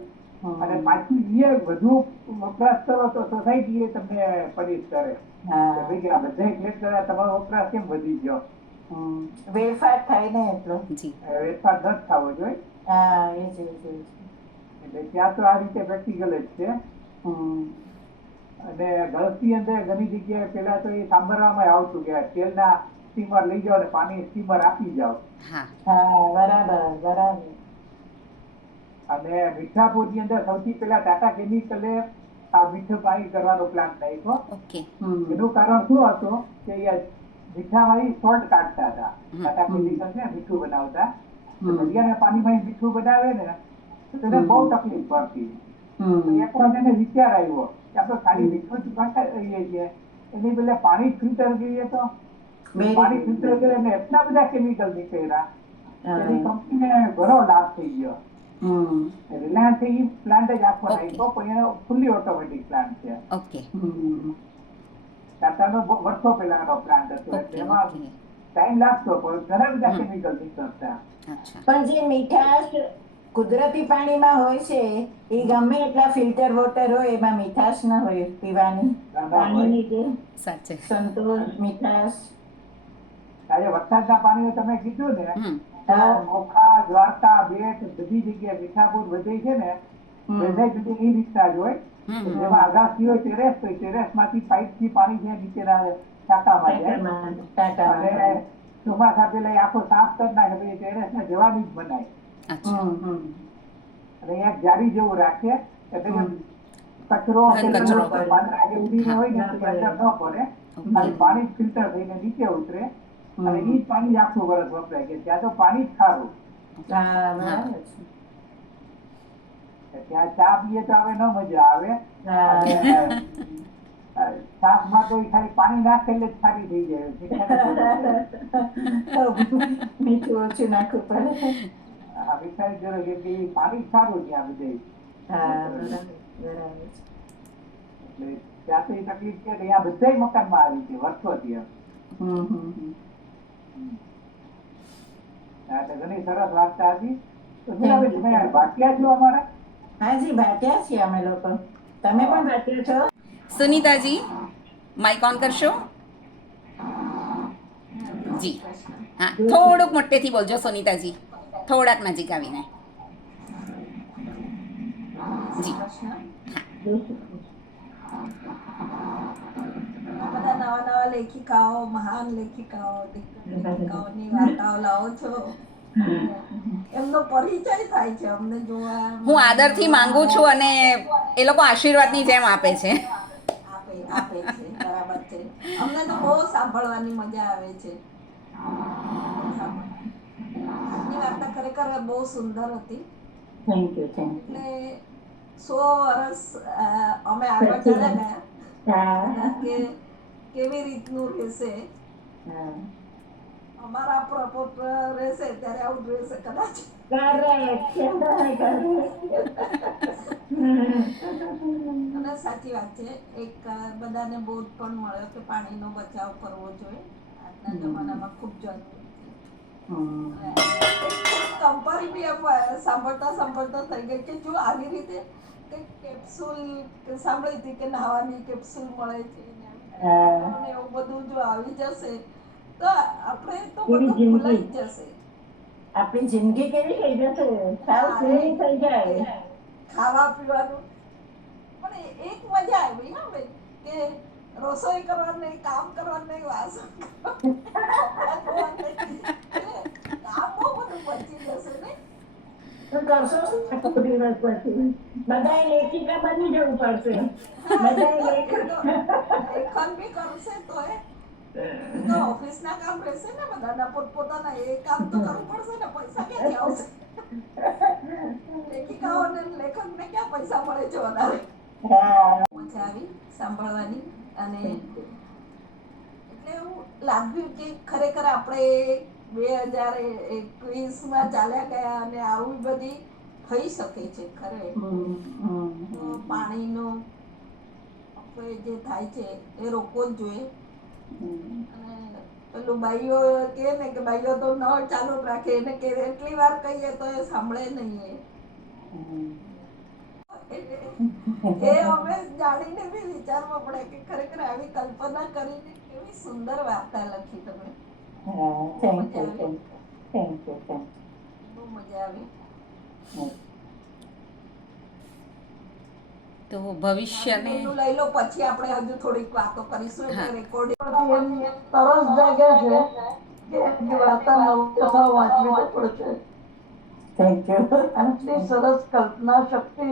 અને પાછી એ વધુ વપરાશ કરો તો સોસાયટી એ તમને પનિશ કરે કે ભાઈ કે આ બધા ફ્લેટ કર્યા તમારો વપરાશ કેમ વધી ગયો. વેડફાટ થાય ને એટલો. જી. વેડફાટ ન થવો જોઈએ. હા, એ જ. એટલે ત્યાં તો આ રીતે પ્રેક્ટિકલ જ છે. અને ગલ્ફની અંદર ઘણી જગ્યાએ પેલા તો એ સાંભળવામાં આવતું કે તેલના સ્ટીમર લઈ જાઓ ને પાણી સ્ટીમર આપી જાઓ. હા, બરાબર. અને મીઠાપુરની અંદર સૌથી પહેલા ટાટા કેમિકલે આ મીઠું પાણી કરવાનો પ્લાન નાખ્યો. ઓકે. એનું કારણ શું હતું કે મીઠામાં સોલ્ટ કાઢતા હતા. ટાટા કેમિકલ છે મીઠું બનાવતા, દરિયાના પાણીમાં મીઠું બનાવે ને તો તેને બહુ તકલીફ પડતી. એક વાર એને વિચાર આવ્યો કે આપણે ખાલી મીઠું જ કાઢતા રહીએ છીએ, એની બદલે પાણી ફિલ્ટર કરીએ તો પાણી ફિલ્ટર કરીએ ને એટલા બધા કેમિકલ નીકળ્યા એની કંપનીને ઘણો લાભ થઈ ગયો. રિલાયન્સ એ પ્લાન્ટ જ આખો નાખ્યો, પણ એનો ફૂલી ઓટોમેટિક પ્લાન્ટ છે. ઓકે. ટાટાનો વર્ષો પહેલાનો પ્લાન્ટ હતો, એટલે એમાં ટાઈમ લાગતો પણ ઘણા બધા કેમિકલ નીકળતા. પણ જે મીઠાશ કુદરતી પાણીમાં હોય છે એ ગમે એટલા ફિલ્ટર વોટર હોય એમાં મીઠાશ ન હોય પીવાની. પાણીની જે સાચે સંતોષ મીઠાશ. આજે વરસાદના પાણી તમે કીધું ને હમ. તો ઓખા, દ્વારકા, બેટ બધી જગ્યાએ મીઠાપુર બધે છે ને બધા જગ્યાએ એ રીતના જ હોય. જેમાં આગાસી હોય ટેરેસ તો ટેરેસ માંથી પાઇપ થી પાણી છે નીચેના ટાંકામાં જાય અને ચોમાસા પેલા આખો સાફ કરી નાખે પછી ટેરેસ ને જવાની જ બનાય. અને અહીંયા જારી જેવું રાખે એટલે કચરો પાંદડા જે ઉડીને હોય ને તો અંદર ન પડે, ખાલી પાણી ફિલ્ટર થઈને નીચે ઉતરે અને એ જ પાણી આખું વર્ષ વપરાય. કે ત્યાં તો પાણી જ ખારું. ત્યાં ચા પીએ તો હવે ન મજા આવે. છાશમાં તો ખાલી પાણી નાખે એટલે જ ખાલી થઈ જાય. મીઠું ઓછું નાખવું પડે. મીઠાઈ જરૂર કેમ કે પાણી સારું ત્યાં બધે. એટલે ત્યાં તો એ તકલીફ છે. અહીંયા બધા મકાનમાં આવી છે વર્ષોથી. ઘણી સરસ વાર્તા હતી. તો તમે ભાગ્યા છો અમારા? હાજી, ભાટ્યા છીએ અમે લોકો. તમે પણ ભાટ્યા છો? સુનીતાજી, માઇક ઓન કરશો? જી. હા, થોડુંક મોટેથી બોલજો સુનીતાજી, થોડાક નજીક આવીને. જી. એવા લેખિકાઓ, મહાન લેખિકાઓ, દિગ્ગજ લેખિકાઓની વાર્તાઓ લાવો છો. એમનો પરિચય થાય છે અમને જોવા. હું આદરથી માંગુ છું અને એ લોકો આશીર્વાદની જેમ આપે છે. આપે છે, બરાબર છે. અમને તો બહુ સાંભળવાની મજા આવે છે. આજની વાર્તા ખરેખર બહુ સુંદર હતી. Thank you, thank you. એટલે 100 વર્ષ અમે આગળ ચાલ્યા ગયા કે કેવી રીતનું રહેશે. અમારા પ્રપોટ રહેશે ત્યારે આવું રહેશે કદાચ. અને સાચી વાત છે, એક બધાને બોધ પણ મળ્યો કે પાણીનો બચાવ કરવો જોઈએ. આજના જમાનામાં ખૂબ જરૂરી છે. કંપારી બી સાંભળતા થઈ ગઈ કે જો આવી રીતે કેપ્સ્યુલ સાંભળી હતી કે નાવાની કેપ્સ્યુલ મળે છે ને એવું બધું જો આવી જશે તો આપણે તો બધું ભૂલાઈ જ જશે. આપણી જિંદગી કેવી થઈ જશે, સાવ સુની થઈ જાય. ખાવા પીવાનું પણ એક મજા આવી હા બેન કે રસોઈ કરવાની, કામ કરવાની, વાસણ કામ બહુ બધું બચી જશે ને. તો કરશો શું દિવસ પછી? બધાએ લેખિકા બની જવું પડશે. લેખન બી કરશે તો ઓફિસના કામ રહેશે ને બધાના પોતપોતાના. એ કામ તો કરવું પડશે ને, પૈસા ક્યાંથી આવશે? લેખિકાઓને લેખકને ક્યાં પૈસા મળે છે વધારે? મજા આવી સાંભળવાની. અને એટલે એવું લાગ્યું કે ખરેખર આપણે 2021માં ચાલ્યા ગયા અને આવી બધી થઈ શકે છે. ખરે પાણીનો જે થાય છે એ રોકવો જ જોઈએ. અને પેલું બાઈઓ કે ને કે બાઈઓ તો નળ ચાલુ જ રાખે, એને કે એટલી વાર કહીએ તો એ સાંભળે નહીં. એ અમે જાણીને બી વિચારવા પડે કે ખરેખર આવી કલ્પના કરીને કેવી સુંદર વાર્તા લખી તમે. બહુ મજા આવી. તો ભવિષ્યને લઈ લો, પછી આપણે હજુ થોડીક વાતો કરીશું. એટલે રેકોર્ડિંગ તરસ જાગે છે કે એમની વાર્તા નવકથાઓ વાંચવી તો પડશે. આટલી સરસ કલ્પના શક્તિ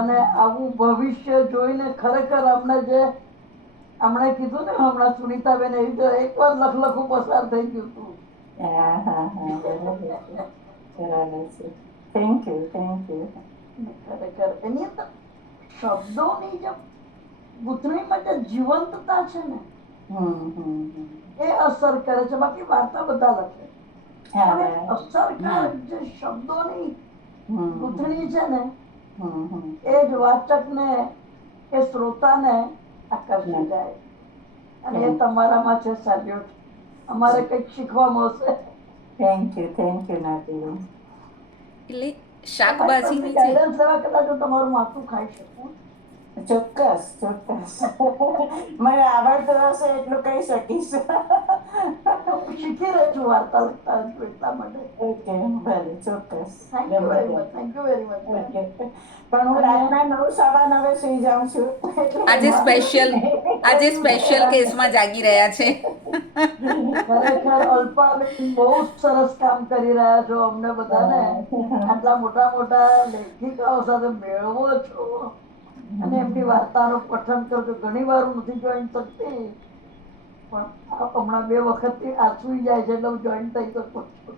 અને આવું ભવિષ્ય જોઈને ખરેખર આપણે કીધું ને હમણાં સુનીતાબેન એવી રીતે એકવાર લખલખું પસાર થઈ ગયું હતું. Thank you, thank you. ખરેખર એની અંદર શબ્દોની જે ગૂંથણીમાં જે જીવંતતા છે ને એ અસર કરે છે. બાકી વાર્તા બધા લખે, અસરકારક જે શબ્દોની ગૂંથણી છે ને એ જ વાચકને, એ શ્રોતાને આકર્ષી જાય. અને એ તમારામાં છે. સેલ્યુટ. અમારે કંઈક શીખવા મળશે. થેન્ક યુ નાતી. એટલે શાકભાજીની જે ગાઈડન્સ લેવા કદાચ હું તમારું માથું ખાઈ શકું. ચોક્કસ. મને આવડતું હશે એટલું કહી શકીશ. શીખી રહી છું વાર્તા લખતા એટલા માટે. ઓકે, ભલે, ચોક્કસ. Thank you very much. પણ હું રાતના 9:15 સુઈ જાઉં છું. આજે સ્પેશિયલ કેસમાં જાગી રહ્યા છે. ખરેખર અલ્પાબેન બહુ સરસ કામ કરી રહ્યા છો. અમને બધાને આટલા મોટા લેખિકાઓ સાથે મેળવો છો અને એમની વાર્તાનું પઠન કરો છો. ઘણી વાર હું નથી જોઈન થતી, પણ હમણાં 2 વખતથી આ સુઈ જાય છે એટલે હું જોઈન થઈ શકું છું.